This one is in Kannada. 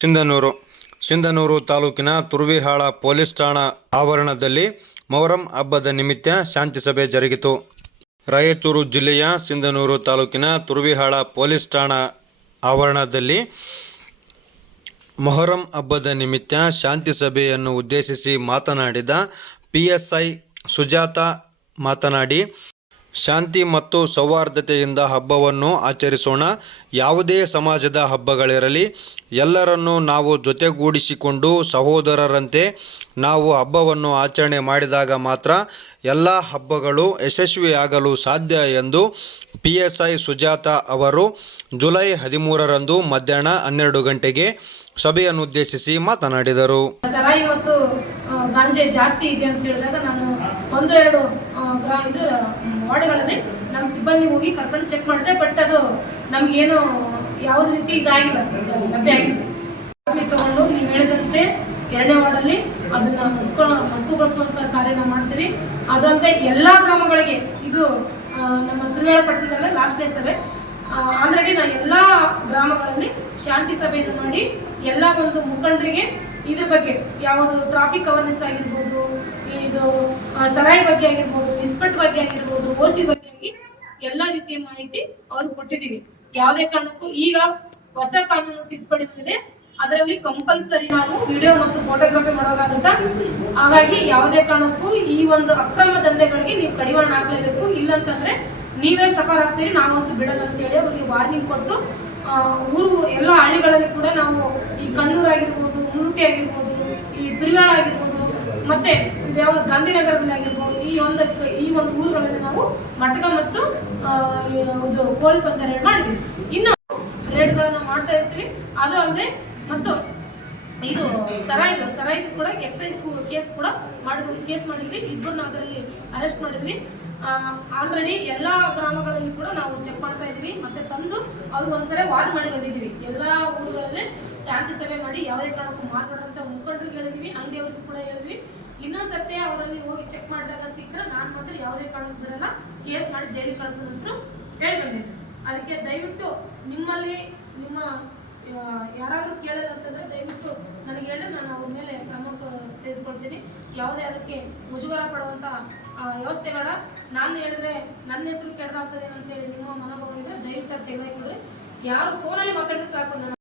ಸಿಂಧನೂರು ಸಿಂಧನೂರು ತಾಲೂಕಿನ ತುರ್ವಿಹಾಳ ಪೊಲೀಸ್ ಠಾಣಾ ಆವರಣದಲ್ಲಿ ಮೊಹರಂ ಹಬ್ಬದ ನಿಮಿತ್ತ ಶಾಂತಿ ಸಭೆ ಜರುಗಿತು. ರಾಯಚೂರು ಜಿಲ್ಲೆಯ ಸಿಂಧನೂರು ತಾಲೂಕಿನ ತುರ್ವಿಹಾಳ ಪೊಲೀಸ್ ಠಾಣಾ ಆವರಣದಲ್ಲಿ ಮೊಹರಂ ಹಬ್ಬದ ನಿಮಿತ್ತ ಶಾಂತಿ ಸಭೆಯನ್ನು ಉದ್ದೇಶಿಸಿ ಮಾತನಾಡಿದ ಪಿ ಎಸ್ ಐ ಸುಜಾತ ಮಾತನಾಡಿ ಶಾಂತಿ ಮತ್ತು ಸೌಹಾರ್ದತೆಯಿಂದ ಹಬ್ಬವನ್ನು ಆಚರಿಸೋಣ. ಯಾವುದೇ ಸಮಾಜದ ಹಬ್ಬಗಳಿರಲಿ, ಎಲ್ಲರನ್ನೂ ನಾವು ಜೊತೆಗೂಡಿಸಿಕೊಂಡು ಸಹೋದರರಂತೆ ನಾವು ಹಬ್ಬವನ್ನು ಆಚರಣೆ ಮಾಡಿದಾಗ ಮಾತ್ರ ಎಲ್ಲ ಹಬ್ಬಗಳು ಯಶಸ್ವಿಯಾಗಲು ಸಾಧ್ಯ ಎಂದು ಪಿ ಎಸ್ ಐ ಸುಜಾತ ಅವರು ಜುಲೈ ಹದಿಮೂರರಂದು ಮಧ್ಯಾಹ್ನ ಹನ್ನೆರಡು ಗಂಟೆಗೆ ಸಭೆಯನ್ನುದ್ದೇಶಿಸಿ ಮಾತನಾಡಿದರು. ಗಾಂಜೆ ಜಾಸ್ತಿ ಇದೆ ಅಂತ ಹೇಳಿದಾಗ ನಾನು ಒಂದು ಎರಡು ಇದು ವಾರ್ಡ್ಗಳಲ್ಲಿ ನಮ್ಮ ಸಿಬ್ಬಂದಿ ಹೋಗಿ ಕರ್ಕೊಂಡು ಚೆಕ್ ಮಾಡಿದೆ ಬಟ್ ಅದು ನಮ್ಗೇನು ಯಾವುದೇ ರೀತಿ ಇದಾಗಿಲ್ಲ. ಲಭ್ಯ ತಗೊಂಡು ನೀವು ಹೇಳಿದಂತೆ ಎರಡನೇ ವಾರ್ಡಲ್ಲಿ ಅದನ್ನ ಮುಟ್ಕೊಳ್ಳೋ ಮಕ್ಕಳುಗೊಳಿಸುವಂತ ಕಾರ್ಯನ ಮಾಡ್ತೀವಿ. ಅದಂತೆ ಎಲ್ಲಾ ಗ್ರಾಮಗಳಿಗೆ, ಇದು ನಮ್ಮ ತಿರುಗಾಳ ಪಟ್ಟಣದಲ್ಲೇ ಲಾಸ್ಟ್ನೇ ಸಭೆ. ಆಲ್ರೆಡಿ ನಾ ಎಲ್ಲಾ ಗ್ರಾಮಗಳಲ್ಲಿ ಶಾಂತಿ ಸಭೆಯನ್ನು ಮಾಡಿ ಎಲ್ಲ ಒಂದು ಮುಖಂಡರಿಗೆ ಇದ್ರ ಬಗ್ಗೆ ಯಾವುದು ಟ್ರಾಫಿಕ್ ಅವೇರ್ನೆಸ್ ಆಗಿರ್ಬೋದು, ಇದು ಸರಾಯಿ ಬಗ್ಗೆ ಆಗಿರ್ಬೋದು ಇಸ್ಪಟ್ ಬಗ್ಗೆ ಆಗಿರ್ಬೋದು ಓಸಿ ಬಗ್ಗೆ ಆಗಿ ಎಲ್ಲಾ ರೀತಿಯ ಮಾಹಿತಿ ಅವ್ರಿಗೆ ಕೊಟ್ಟಿದ್ದೀವಿ. ಯಾವುದೇ ಕಾರಣಕ್ಕೂ ಈಗ ಹೊಸ ಕಾನೂನು ತಿದ್ದುಪಡಿ ಬಂದಿದೆ. ಅದರಲ್ಲಿ ಕಂಪಲ್ಸರಿ ನಾವು ವಿಡಿಯೋ ಮತ್ತು ಫೋಟೋಗ್ರಫಿ ಮಾಡೋದಾಗುತ್ತ? ಹಾಗಾಗಿ ಯಾವುದೇ ಕಾರಣಕ್ಕೂ ಈ ಒಂದು ಅಕ್ರಮ ದಂಧೆಗಳಿಗೆ ನೀವು ಕಡಿವಾಣ ಹಾಕ್ಲೇಬೇಕು. ಇಲ್ಲಂತಂದ್ರೆ ನೀವೇ ಸಫರ್ ಆಗ್ತೀರಿ, ನಾವಂತೂ ಬಿಡಲ್ಲ ಅಂತೇಳಿ ಅವರಿಗೆ ವಾರ್ನಿಂಗ್ ಕೊಟ್ಟು ಊರು ಎಲ್ಲ ಹಳ್ಳಿಗಳಲ್ಲಿ ಕೂಡ ನಾವು ಈ ಕಣ್ಣೂರು ಆಗಿರ್ಬೋದು ಮುರುಟಿ ಆಗಿರ್ಬೋದು ಈ ತಿರುಗಾಳ ಆಗಿರ್ಬೋದು ಮತ್ತೆ ಯಾವ ಗಾಂಧಿನಗರದಲ್ಲಿ ಆಗಿರ್ಬೋದು, ಈ ಒಂದು ಈ ಒಂದು ಊರುಗಳಲ್ಲಿ ನಾವು ಮಟಕ ಮತ್ತು ಇದು ಕೋಳಿ ಪಂದ್ಯ ರೇಡ್ ಮಾಡಿದ್ವಿ ಇನ್ನು ರೇಡ್ಗಳನ್ನ ಮಾಡ್ತಾ ಇರ್ತೀವಿ. ಅದು ಅಲ್ಲದೆ ಮತ್ತು ಇದು ಸರಾಯ್ದು ಸರಾಯ್ದು ಕೂಡ ಎಕ್ಸೈಸ್ ಕೇಸ್ ಕೂಡ ಮಾಡಿದ್ವಿ ಕೇಸ್ ಮಾಡಿದ್ವಿ. ಇಬ್ಬರನ್ನ ಅದರಲ್ಲಿ ಅರೆಸ್ಟ್ ಮಾಡಿದ್ವಿ. ಆಲ್ರೆಡಿ ಎಲ್ಲಾ ಗ್ರಾಮಗಳಲ್ಲಿ ಕೂಡ ನಾವು ಚೆಕ್ ಮಾಡ್ತಾ ಇದೀವಿ ಮತ್ತೆ ತಂದು ಅವ್ರಿಗೆ ಒಂದ್ಸರಿ ವಾರ್ನ್ ಮಾಡಿ ಬಂದಿದ್ದೀವಿ. ಎಲ್ಲಾ ಊರುಗಳಲ್ಲಿ ಶಾಂತಿ ಸಭೆ ಮಾಡಿ ಯಾವುದೇ ಕಾರಣಕ್ಕೂ ಮಾರ್ಪಡಂತ ಮುಖಂಡರಿಗೆ ಹೇಳಿದ್ವಿ, ಅಂಗಡಿಯವ್ರಿಗೂ ಕೂಡ ಹೇಳಿದ್ವಿ. ಇನ್ನೊಂದ್ ಸರ್ತಿ ಅವರಲ್ಲಿ ಹೋಗಿ ಚೆಕ್ ಮಾಡಿದಾಗ ಸಿಕ್ಕರೆ ನಾನು ಮಾತ್ರ ಯಾವುದೇ ಕಾರಣಕ್ಕೂ ಬಿಡಲ್ಲ. ಕೇಸ್ ಮಾಡಿ ಜೈಲಿಗೆ ಕಳಿಸೋದಂತೂ ಹೇಳಿ ಬಂದಿದ್ದೀನಿ ಅದಕ್ಕೆ ದಯವಿಟ್ಟು ನಿಮ್ಮಲ್ಲಿ ನಿಮ್ಮ ಯಾರಾದರೂ ಕೇಳೋದಂತಂದ್ರೆ ದಯವಿಟ್ಟು ನನಗೆ ಹೇಳಿ ನಾನು ಅವ್ರ ಮೇಲೆ ಕ್ರಮ ತೆಗೆದುಕೊಳ್ತೀನಿ. ಯಾವುದೇ ಅದಕ್ಕೆ ಮುಜುಗರ ಪಡುವಂತ ವ್ಯವಸ್ಥೆಗಳ ನಾನು ಹೇಳಿದ್ರೆ ನನ್ನ ಹೆಸರು ಕೆಡದಾಗ್ತದೆ ಅಂತೇಳಿ ನಿಮ್ಮ ಮನೋಭಾವ ಇದ್ರೆ ದಯವಿಟ್ಟು ತೆಗೆದಾಕೊಳ್ಳಿ ಯಾರು ಫೋನಲ್ಲಿ ಮಾತಾಡಿದ್ರೆ ಸಾಕು